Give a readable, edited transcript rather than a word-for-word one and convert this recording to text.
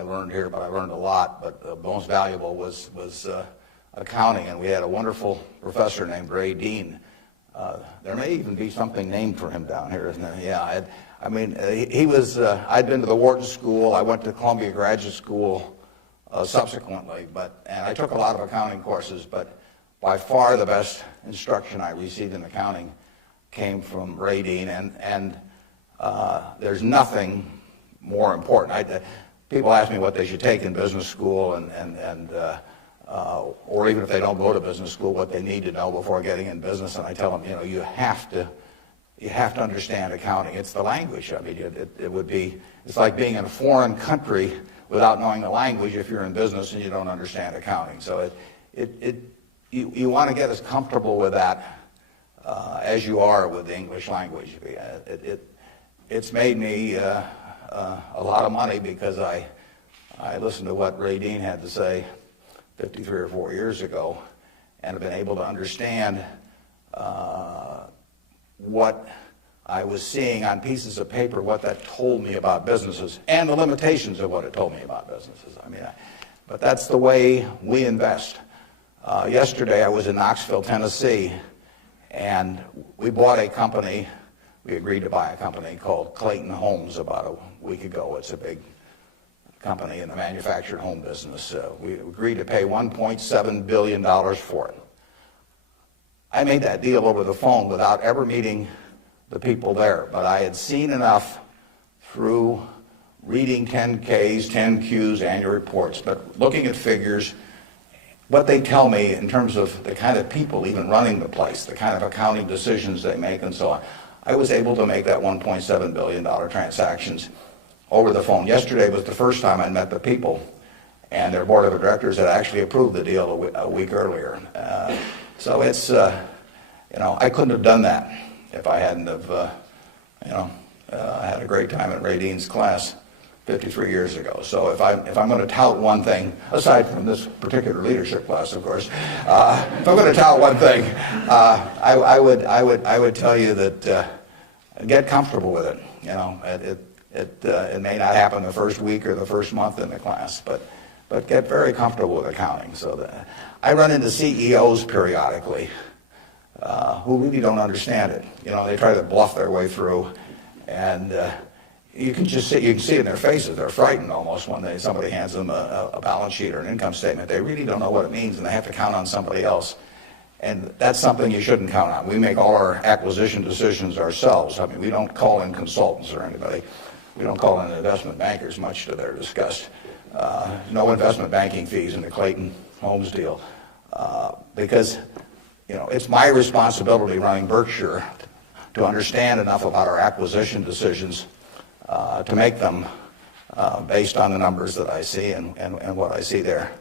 I learned here, but I learned a lot. But the most valuable was accounting, and we had a wonderful professor named Ray Dean. There may even be something named for him down here, isn't there? Yeah, I mean, he was, I'd been to the Wharton School, I went to Columbia Graduate School subsequently, and I took a lot of accounting courses, but by far the best instruction I received in accounting came from Ray Dean, and there's nothing more important. People ask me what they should take in business school, or even if they don't go to business school, what they need to know before getting in business, and I tell them, you have to understand accounting. It's the language. I mean, it's like being in a foreign country without knowing the language if you're in business and you don't understand accounting. So you want to get as comfortable with that as you are with the English language. It's made me a lot of money because I listened to what Ray Dean had to say 53 or 4 years ago, and have been able to understand what I was seeing on pieces of paper, what that told me about businesses, and the limitations of what it told me about businesses. But that's the way we invest. Yesterday I was in Knoxville, Tennessee, and we bought a company. We agreed to buy a company called Clayton Homes about a week ago. It's a big company in the manufactured home business. We agreed to pay $1.7 billion for it. I made that deal over the phone without ever meeting the people there, but I had seen enough through reading 10Ks, 10Qs, annual reports, but looking at figures, what they tell me in terms of the kind of people even running the place, the kind of accounting decisions they make and so on. I was able to make that $1.7 billion transactions over the phone. Yesterday was the first time I met the people, and their board of directors had actually approved the deal a week earlier. So it's, I couldn't have done that if I hadn't have, had a great time at Ray Dean's class 53 years ago. So if I'm going to tout one thing, aside from this particular leadership class, of course, if I'm going to tout one thing, I would tell you that get comfortable with it. It may not happen the first week or the first month in the class, but get very comfortable with accounting. So I run into CEOs periodically who really don't understand it. They try to bluff their way through, and you can see in their faces, they're frightened almost when somebody hands them a balance sheet or an income statement. They really don't know what it means, and they have to count on somebody else. And that's something you shouldn't count on. We make all our acquisition decisions ourselves. I mean, we don't call in consultants or anybody. We don't call in investment bankers, much to their disgust. No investment banking fees in the Clayton Homes deal. Because, it's my responsibility running Berkshire to understand enough about our acquisition decisions to make them based on the numbers that I see and what I see there.